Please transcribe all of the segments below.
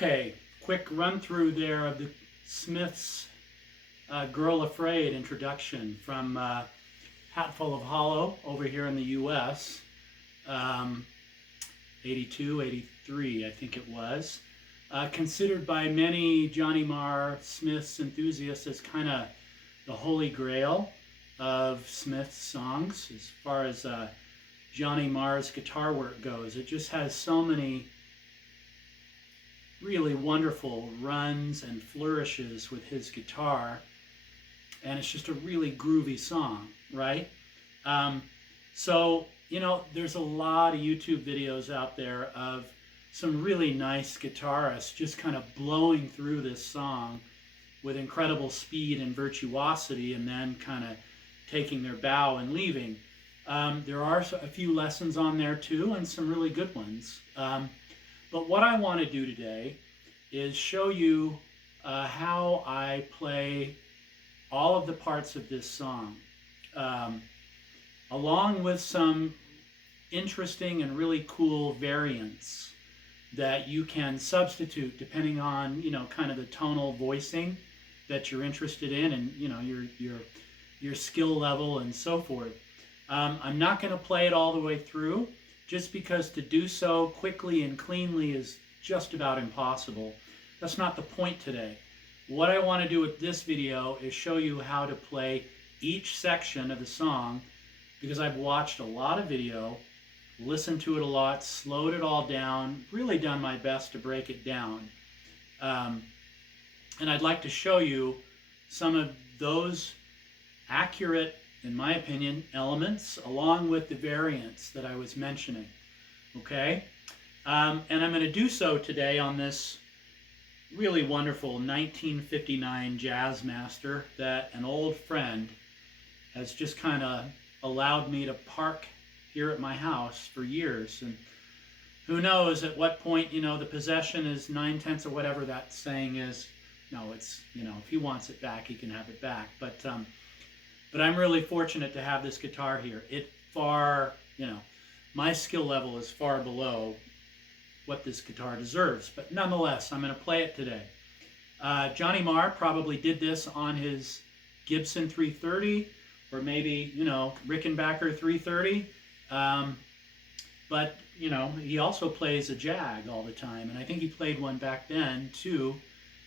Okay, quick run through there of the Smiths' Girl Afraid introduction from Hatful of Hollow over here in the U.S. 82, 83, I think it was. Considered by many Johnny Marr Smiths enthusiasts as kind of the holy grail of Smith's songs as far as Johnny Marr's guitar work goes. It just has so many really wonderful runs and flourishes with his guitar, and it's just a really groovy song, right? So, you know, there's a lot of YouTube videos out there of some really nice guitarists just kind of blowing through this song with incredible speed and virtuosity and then kind of taking their bow and leaving. There are a few lessons on there too, and some really good ones. But what I want to do today is show you how I play all of the parts of this song, along with some interesting and really cool variants that you can substitute depending on, you know, kind of the tonal voicing that you're interested in, and, you know, your skill level and so forth. I'm not going to play it all the way through, just because to do so quickly and cleanly is just about impossible. That's not the point today. What I want to do with this video is show you how to play each section of the song, because I've watched a lot of video, listened to it a lot, slowed it all down, really done my best to break it down. And I'd like to show you some of those accurate, in my opinion, elements, along with the variants that I was mentioning. Okay? And I'm going to do so today on this really wonderful 1959 Jazzmaster that an old friend has just kind of allowed me to park here at my house for years. And who knows at what point, you know, the possession is 9/10 or whatever that saying is. No, it's, you know, if he wants it back, he can have it back. But I'm really fortunate to have this guitar here. It far, you know, my skill level is far below what this guitar deserves. But nonetheless, I'm going to play it today. Johnny Marr probably did this on his Gibson 330, or maybe, you know, Rickenbacker 330. But, you know, he also plays a Jag all the time. And I think he played one back then, too.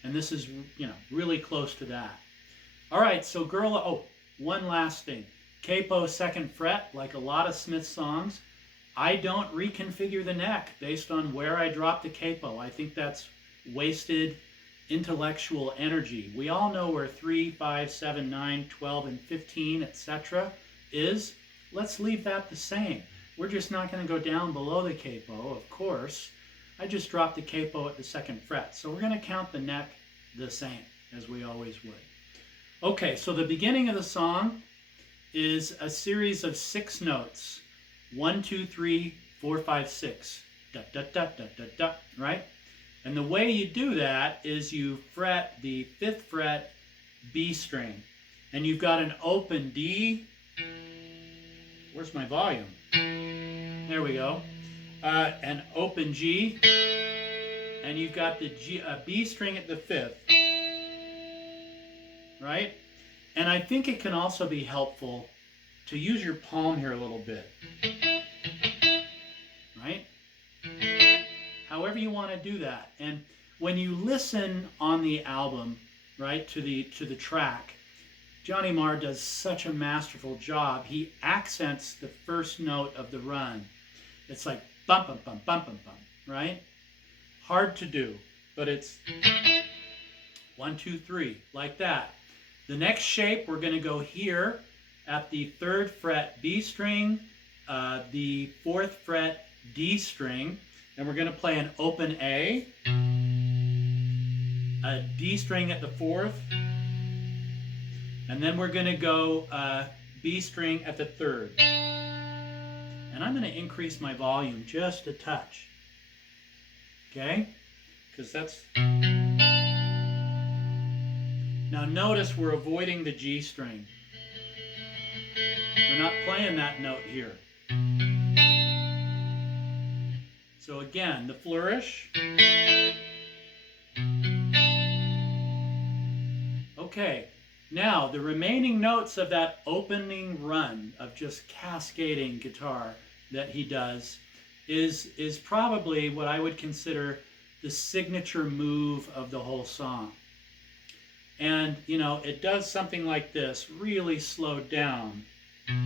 And this is, you know, really close to that. All right, so one last thing. Capo 2nd fret, like a lot of Smith songs, I don't reconfigure the neck based on where I drop the capo. I think that's wasted intellectual energy. We all know where 3, 5, 7, 9, 12, and 15, etc. is. Let's leave that the same. We're just not going to go down below the capo, of course. I just dropped the capo at the 2nd fret. So we're going to count the neck the same as we always would. Okay, so the beginning of the song is a series of 6 notes. 1, 2, 3, 4, 5, 6. Da, da, da, da, da, da, right? And the way you do that is you fret the 5th fret B string. And you've got an open D. Where's my volume? There we go. An open G. And you've got the B string at the 5th. Right? And I think it can also be helpful to use your palm here a little bit. Right? However you want to do that. And when you listen on the album, right, to the track, Johnny Marr does such a masterful job. He accents the first note of the run. It's like bum bum bum bum bum bum, right? Hard to do, but it's 1, 2, 3, like that. The next shape, we're going to go here at the 3rd fret B string, the 4th fret D string, and we're going to play an open A D string at the 4th, and then we're going to go B string at the 3rd. And I'm going to increase my volume just a touch, okay? Because that's... Now notice we're avoiding the G string. We're not playing that note here. So again, the flourish, Okay, now the remaining notes of that opening run of just cascading guitar that he does is probably what I would consider the signature move of the whole song. And, you know, it does something like this, really slowed down. I'm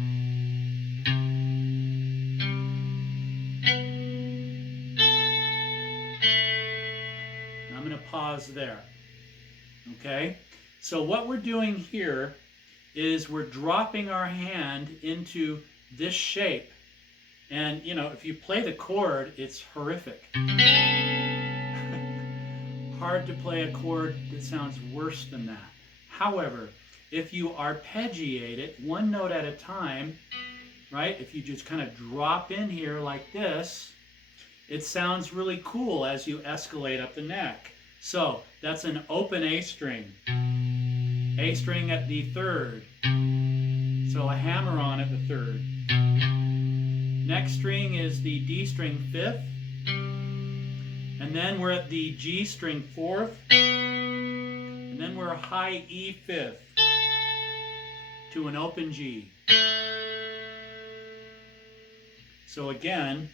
going to pause there. Okay? So what we're doing here is we're dropping our hand into this shape. And, you know, if you play the chord, it's horrific. Hard to play a chord that sounds worse than that. However, if you arpeggiate it one note at a time, right? If you just kind of drop in here like this, it sounds really cool as you escalate up the neck. So that's an open A string. A string at the third. So a hammer on at the third. Next string is the D string fifth. And then we're at the G string fourth. And then we're a high E fifth to an open G. So again,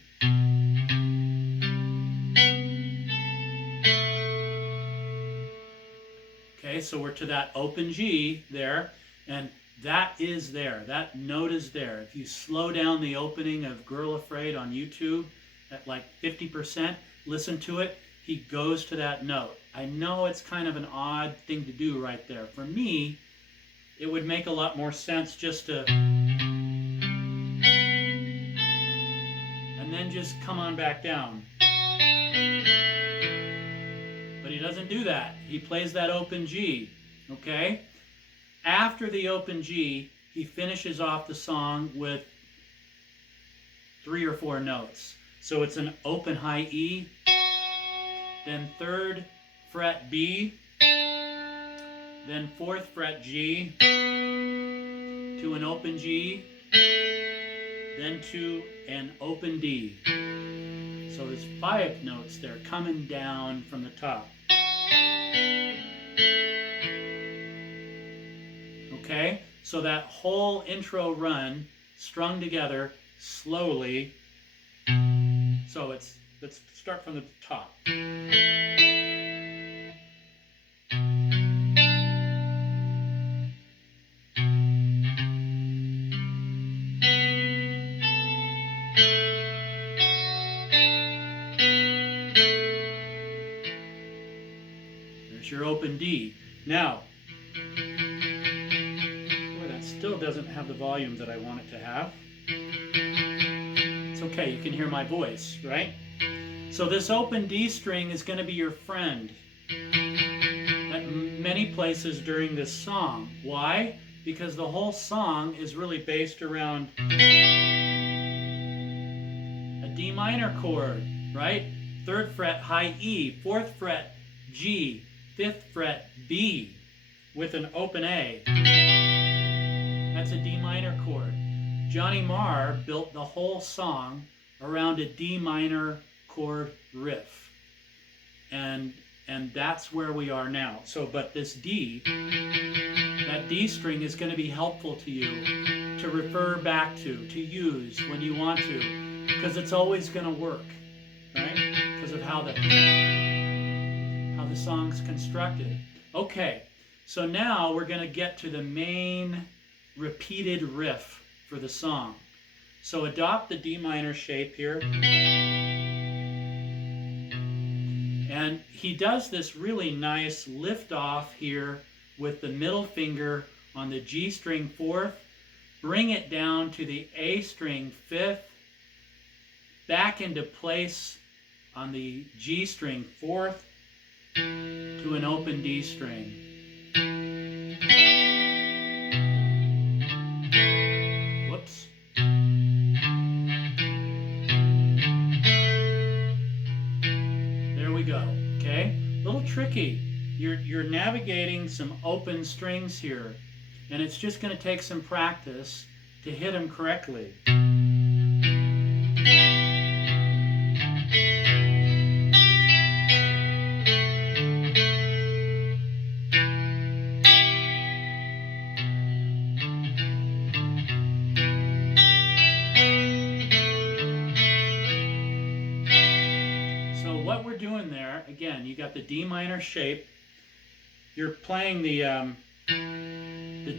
okay, so we're to that open G there, and that is there. That note is there. If you slow down the opening of Girl Afraid on YouTube at like 50%, listen to it, he goes to that note. I know it's kind of an odd thing to do right there. For me, it would make a lot more sense just to, and then just come on back down. But he doesn't do that. He plays that open G, okay? After the open G, he finishes off the song with 3 or 4 notes. So it's an open high E, then 3rd fret B, then 4th fret G, to an open G, then to an open D. So there's 5 notes there coming down from the top. Okay, so that whole intro run strung together slowly. So let's start from the top. There's your open D. Now, boy, that still doesn't have the volume that I want it to have. It's okay, you can hear my voice, right? So this open D string is going to be your friend at many places during this song. Why? Because the whole song is really based around a D minor chord, right? 3rd fret high E, 4th fret G, 5th fret B with an open A. That's a D minor chord. Johnny Marr built the whole song around a D minor chord riff. And that's where we are now. So, but this D, that D string is going to be helpful to you to refer back to use when you want to, because it's always going to work, right? Because of how the song's constructed. Okay, so now we're going to get to the main repeated riff for the song. So adopt the D minor shape here. And he does this really nice lift off here with the middle finger on the G string 4th, bring it down to the A string 5th, back into place on the G string 4th to an open D string. Whoops. There we go. Okay? A little tricky. You're navigating some open strings here, and it's just going to take some practice to hit them correctly. You got the D minor shape. You're playing the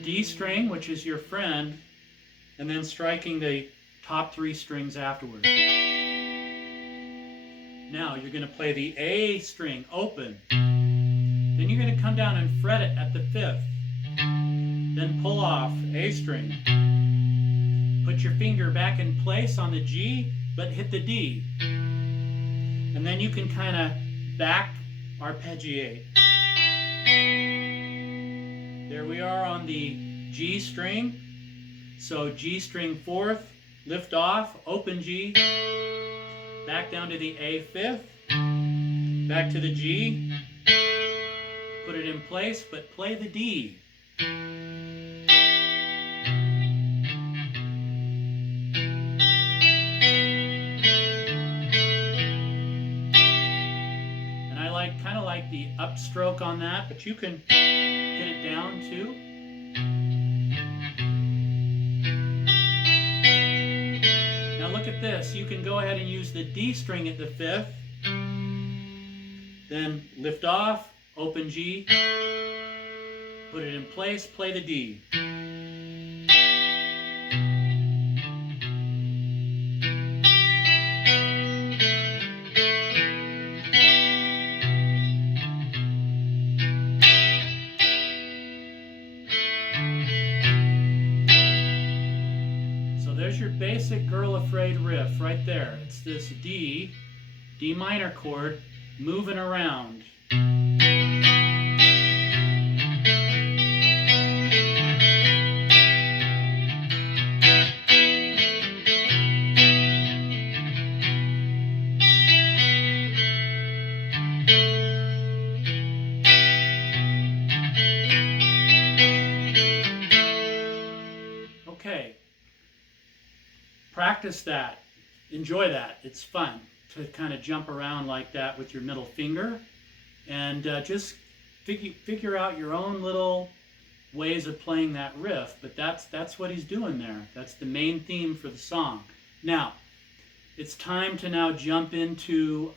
D string, which is your friend, and then striking the top 3 strings afterward. Now you're going to play the A string open. Then you're going to come down and fret it at the 5th. Then pull off A string. Put your finger back in place on the G, but hit the D. And then you can kind of back arpeggiate. There we are on the G string. So G string 4th, lift off, open G, back down to the A 5th, back to the G, put it in place, but play the D. And I kind of like the upstroke on that, but you can hit it down too. Now look at this. You can go ahead and use the D string at the 5th, then lift off, open G, put it in place, play the D. So there's your basic Girl Afraid riff right there. It's this D minor chord moving around. Okay, practice that. Enjoy that. It's fun to kind of jump around like that with your middle finger, and just figure out your own little ways of playing that riff. But that's what he's doing there. That's the main theme for the song. Now, it's time to now jump into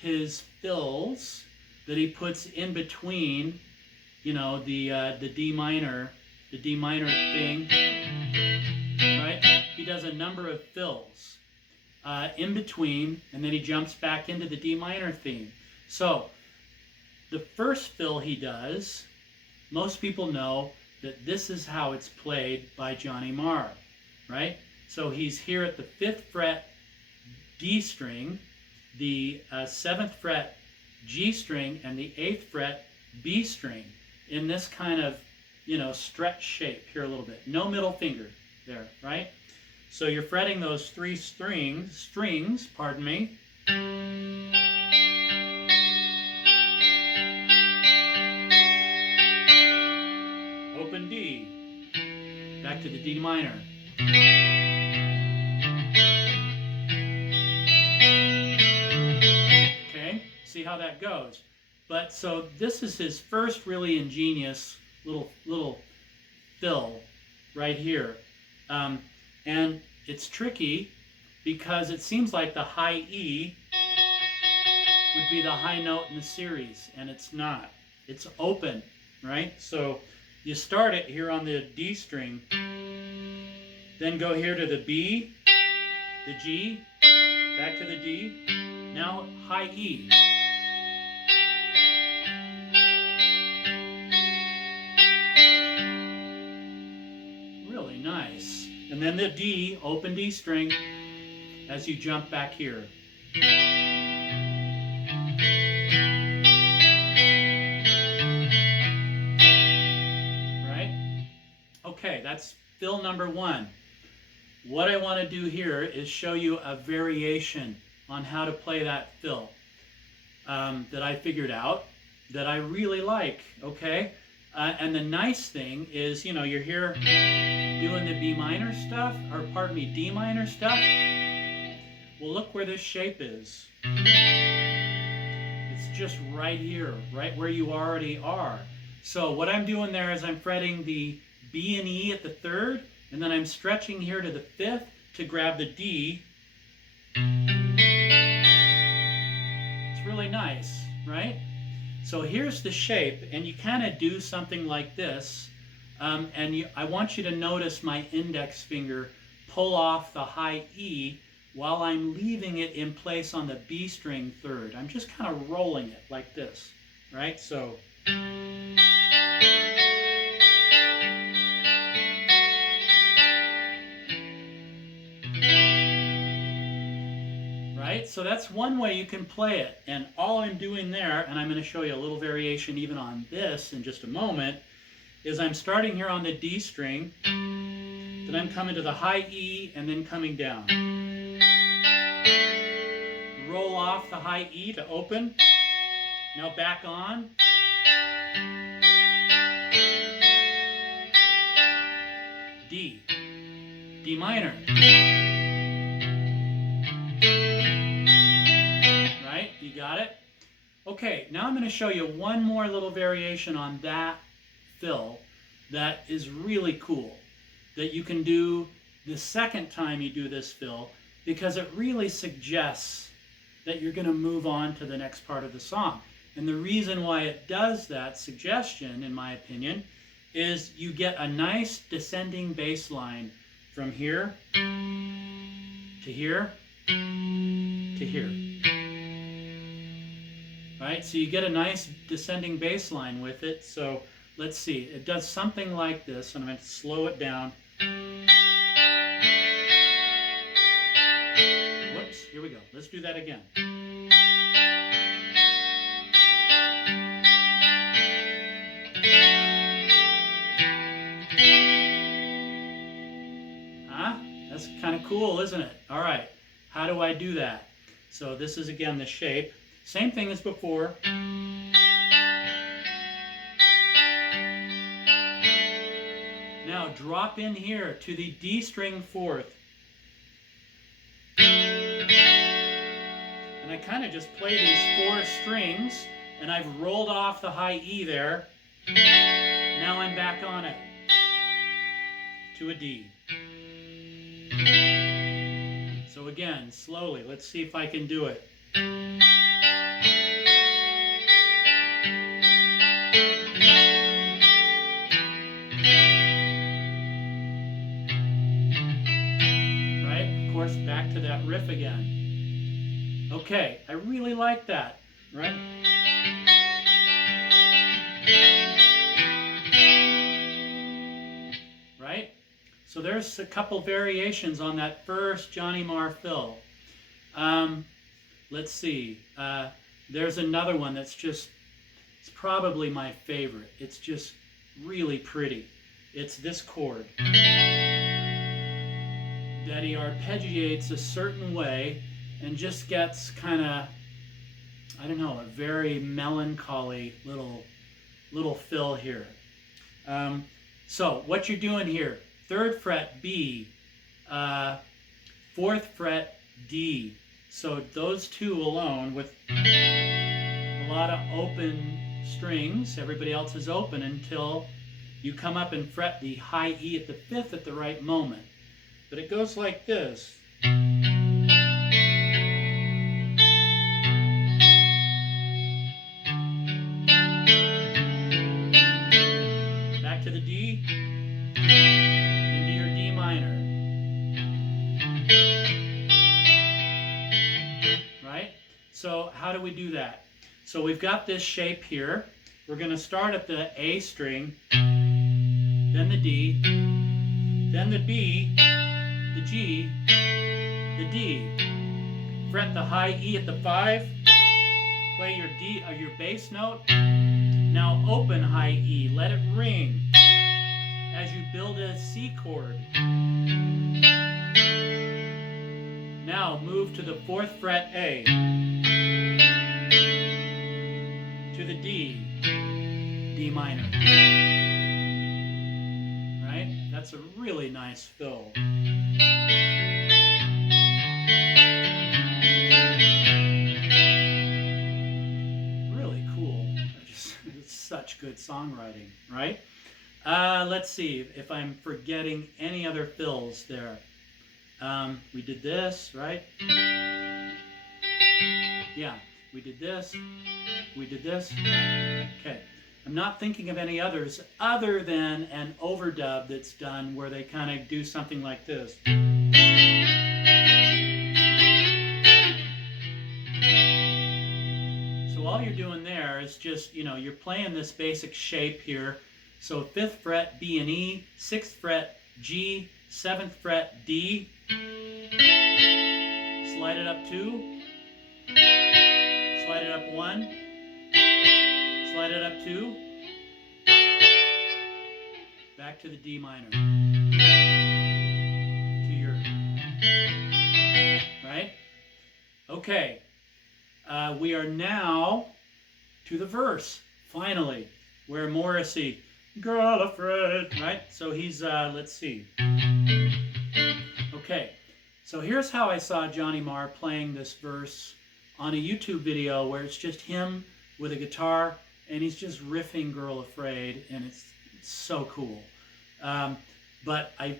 his fills that he puts in between, you know, the D minor thing, right? He does a number of fills in between, and then he jumps back into the D minor theme. So the first fill he does, most people know that this is how it's played by Johnny Marr, right? So he's here at the 5th fret D string, the 7th fret G string, and the 8th fret B string in this kind of, you know, stretch shape here a little bit. No middle finger there, right? So you're fretting those 3 strings, pardon me. Open D, back to the D minor. Okay, see how that goes. But so this is his first really ingenious little fill right here. And it's tricky because it seems like the high E would be the high note in the series, and it's not. It's open, right? So you start it here on the D string, then go here to the B, the G, back to the D, now high E. Really nice. And then the D, open D string, as you jump back here. Right? Okay, that's fill number 1. What I want to do here is show you a variation on how to play that fill that I figured out that I really like, okay? And the nice thing is, you know, you're here doing the B minor stuff, or pardon me, D minor stuff. Well, look where this shape is. It's just right here, right where you already are. So what I'm doing there is I'm fretting the B and E at the 3rd, and then I'm stretching here to the 5th to grab the D. It's really nice. right? So here's the shape, and you kind of do something like this, I want you to notice my index finger pull off the high E while I'm leaving it in place on the B string third. I'm just kind of rolling it like this, right? So, right? So that's one way you can play it. And all I'm doing there, and I'm going to show you a little variation even on this in just a moment, is I'm starting here on the D string, then I'm coming to the high E and then coming down. Roll off the high E to open. Now back on. D. D minor. Right? You got it? Okay, now I'm going to show you one more little variation on that fill that is really cool, that you can do the second time you do this fill, because it really suggests that you're going to move on to the next part of the song. And the reason why it does that suggestion, in my opinion, is you get a nice descending bass line from here to here to here. Right? So you get a nice descending bass line with it. So let's see. It does something like this, and I'm going to slow it down. Whoops, here we go. Let's do that again. Huh? That's kind of cool, isn't it? All right. How do I do that? So this is, again, the shape. Same thing as before. Now drop in here to the D string fourth. And I kind of just play these four strings, and I've rolled off the high E there. Now I'm back on it to a D. So again, slowly, let's see if I can do it. Right? Of course, back to that riff again. Okay, I really like that, right? Right? So there's a couple variations on that first Johnny Marr fill. Let's see. There's another one that's just, it's probably my favorite. It's just really pretty. It's this chord that he arpeggiates a certain way and just gets kind of, I don't know, a very melancholy little fill here. So what you're doing here, 3rd fret B, 4th fret D. So those two alone with a lot of open strings, everybody else is open until you come up and fret the high E at the 5th at the right moment. But it goes like this. Back to the D, into your D minor. Right? So how do we do that? So we've got this shape here. We're going to start at the A string, then the D, then the B, the G, the D. Fret the high E at the 5, play your D or your bass note. Now open high E, let it ring as you build a C chord. Now move to the 4th fret A, to the D, D minor. Right? That's a really nice fill. Really cool. It's such good songwriting, right? Let's see if I'm forgetting any other fills there. We did this, right? Yeah, we did this. We did this. Okay. I'm not thinking of any others other than an overdub that's done where they kind of do something like this. So all you're doing there is just, you're playing this basic shape here. So 5th fret B and E, 6th fret G, 7th fret D, slide it up 2, slide it up 1, slide it up 2, back to the D minor, to your, right? Okay, we are now to the verse, finally, where Morrissey, girl afraid, right? So he's, let's see. Okay, so here's how I saw Johnny Marr playing this verse on a YouTube video where it's just him with a guitar and he's just riffing Girl Afraid, and it's so cool. But I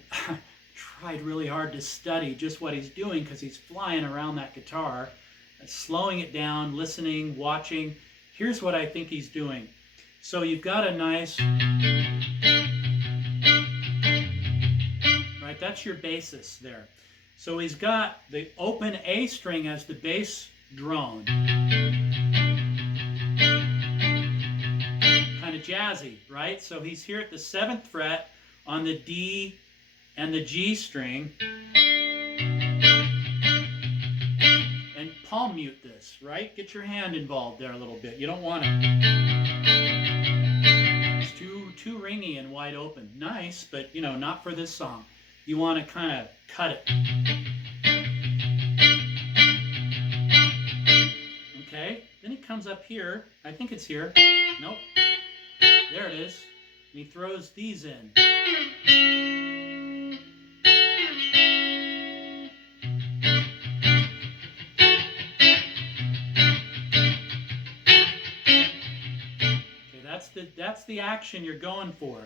tried really hard to study just what he's doing because he's flying around that guitar, slowing it down, listening, watching. Here's what I think he's doing. So you've got a nice, right, that's your basis there. So he's got the open A string as the bass drone. Kind of jazzy, right? So he's here at the 7th fret on the D and the G string. And palm mute this, right? Get your hand involved there a little bit. You don't want to. It's too ringy and wide open. Nice, but not for this song. You want to kind of cut it. Okay, then he comes up here. I think it's here. Nope. There it is. And he throws these in. Okay, that's the action you're going for.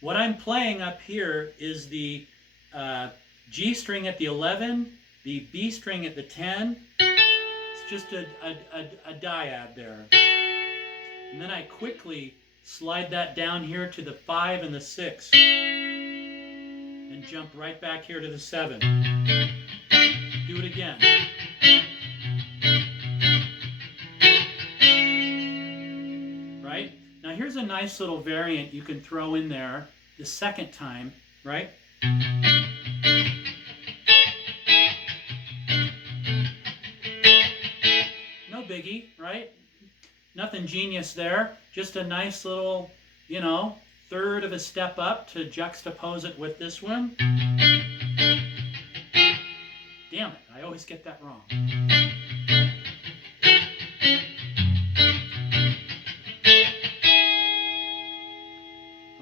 What I'm playing up here is the G string at the 11, the B string at the 10. It's just a dyad there. And then I quickly slide that down here to the 5 and the 6. And jump right back here to the 7. Do it again. Right? Now here's a nice little variant you can throw in there the second time, right? No biggie, right? Nothing genius there. Just a nice little, third of a step up to juxtapose it with this one. Damn it, I always get that wrong.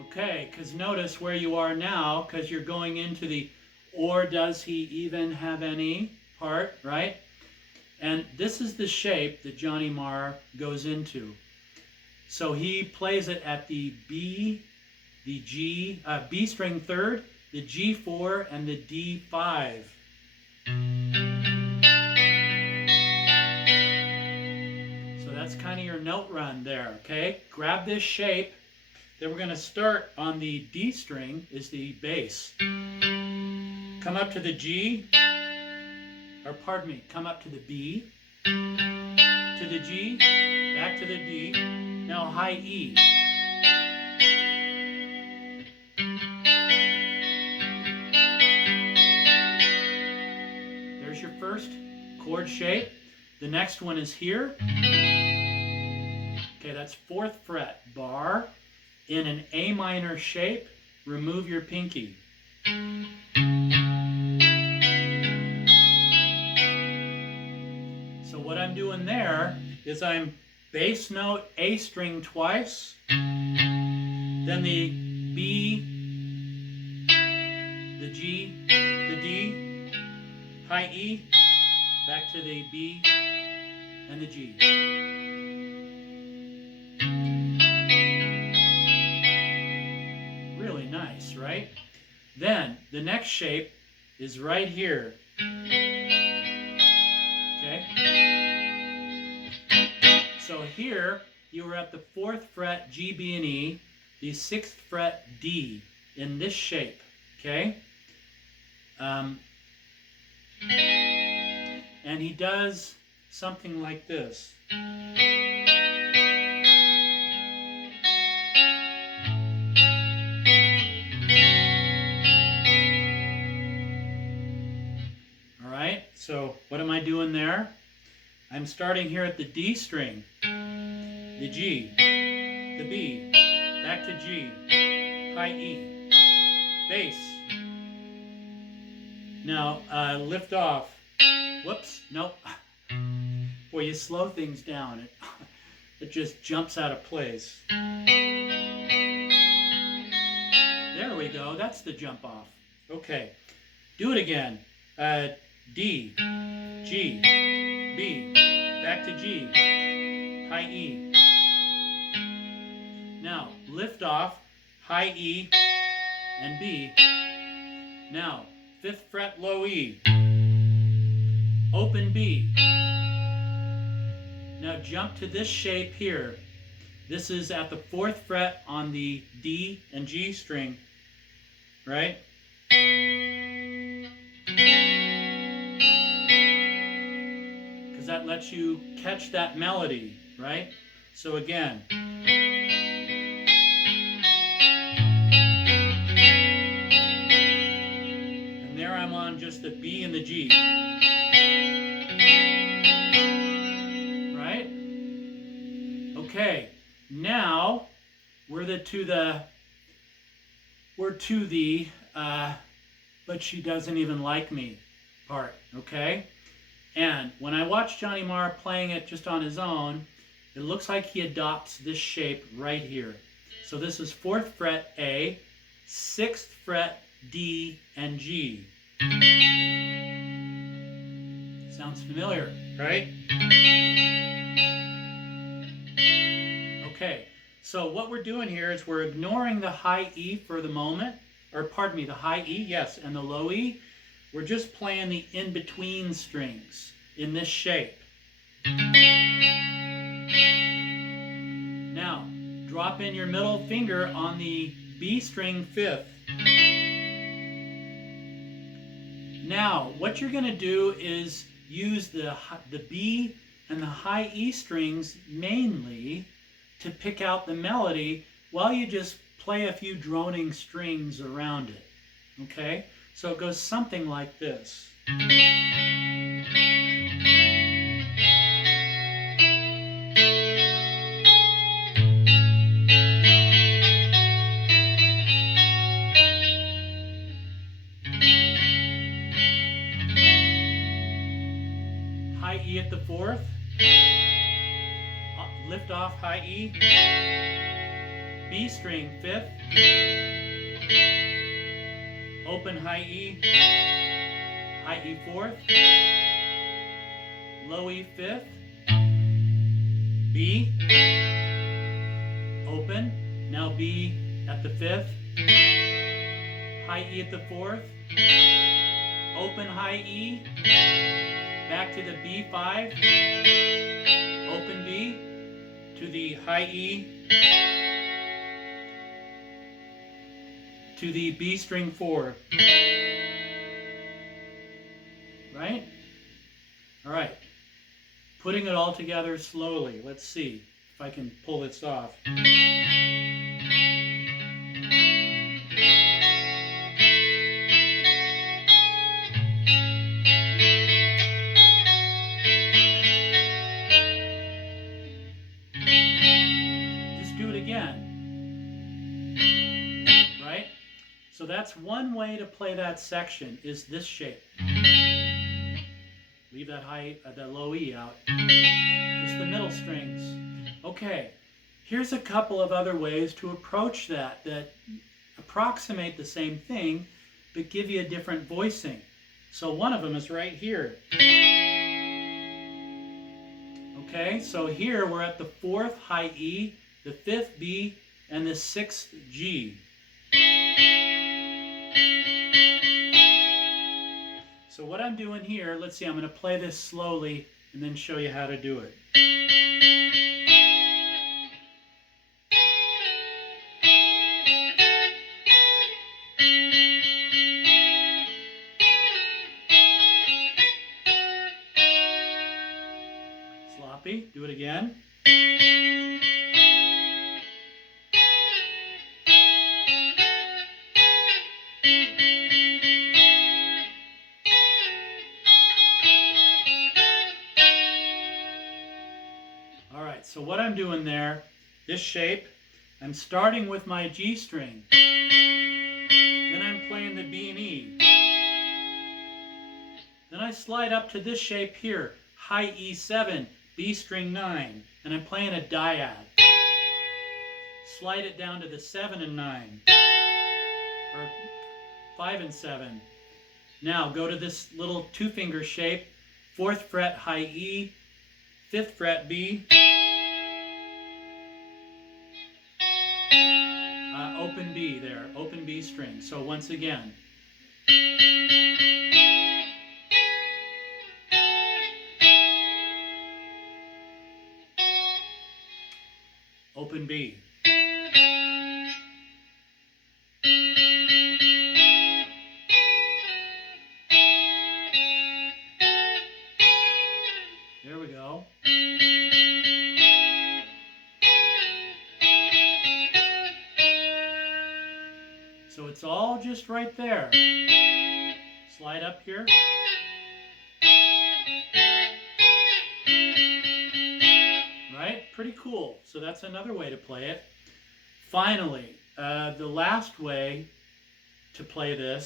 Okay, because notice where you are now, because you're going into the or does he even have any part, right? And this is the shape that Johnny Marr goes into. So he plays it at the B, the G, B string 3rd, the G4, and the D5. So that's kind of your note run there, okay? Grab this shape. Then we're going to start on the D string is the bass. Come up to the G, or pardon me, come up to the B, to the G, back to the D, now high E. There's your first chord shape. The next one is here. Okay, that's 4th fret bar. In an A minor shape, remove your pinky. So what I'm doing there is I'm bass note A string twice, then the B, the G, the D, high E, back to the B and the G. Really nice, right? Then the next shape is right here. Okay? So here you were at the 4th fret G, B, and E, the 6th fret D in this shape, okay? And he does something like this. All right, so what am I doing there? I'm starting here at the D string, the G, the B, back to G, high E, bass. Now, lift off. Whoops, nope. Boy, you slow things down, it just jumps out of place. There we go, that's the jump off. Okay, do it again. D, G, B, back to G, high E. Now, lift off, high E and B. Now, 5th fret low E, open B. Now jump to this shape here. This is at the 4th fret on the D and G string, right? Because that lets you catch that melody, right? So again. And there I'm on just the B and the G. Right? Okay, now we're to the but she doesn't even like me part, okay? And when I watch Johnny Marr playing it just on his own, it looks like he adopts this shape right here. So this is 4th fret A, 6th fret D and G. Sounds familiar, right? Okay, so what we're doing here is we're ignoring the high E for the moment, or pardon me, the high E, yes, and the low E. We're just playing the in-between strings in this shape. Now, drop in your middle finger on the B string 5th. Now, what you're going to do is use the B and the high E strings mainly to pick out the melody while you just play a few droning strings around it. Okay? So it goes something like this. High E at the 4th. Lift off high E. B string 5th. Open high E. High E 4th. Low E 5th. B. Open. Now B at the 5th. High E at the 4th. Open high E. Back to the B5. Open B. To the high E. To the B string 4. Right? All right. Putting it all together slowly. Let's see if I can pull this off. Just do it again. Right? So that's one way to play that section, is this shape. Leave that that low E out. Just the middle strings. Okay, here's a couple of other ways to approach that approximate the same thing, but give you a different voicing. So one of them is right here. Okay, so here we're at the 4th high E, the 5th B, and the 6th G. So what I'm doing here, let's see, I'm going to play this slowly and then show you how to do it. Sloppy. Do it again. Alright, so what I'm doing there, this shape, I'm starting with my G string. Then I'm playing the B and E. Then I slide up to this shape here, high E7, B string 9, and I'm playing a dyad. Slide it down to the 7 and 9, or 5 and 7. Now go to this little 2-finger shape, 4th fret high E, 5th fret B, open B there, open B string. So once again. Open B. There we go. So it's all just right there. Slide up here. Right? Pretty cool. So that's another way to play it. Finally, the last way to play this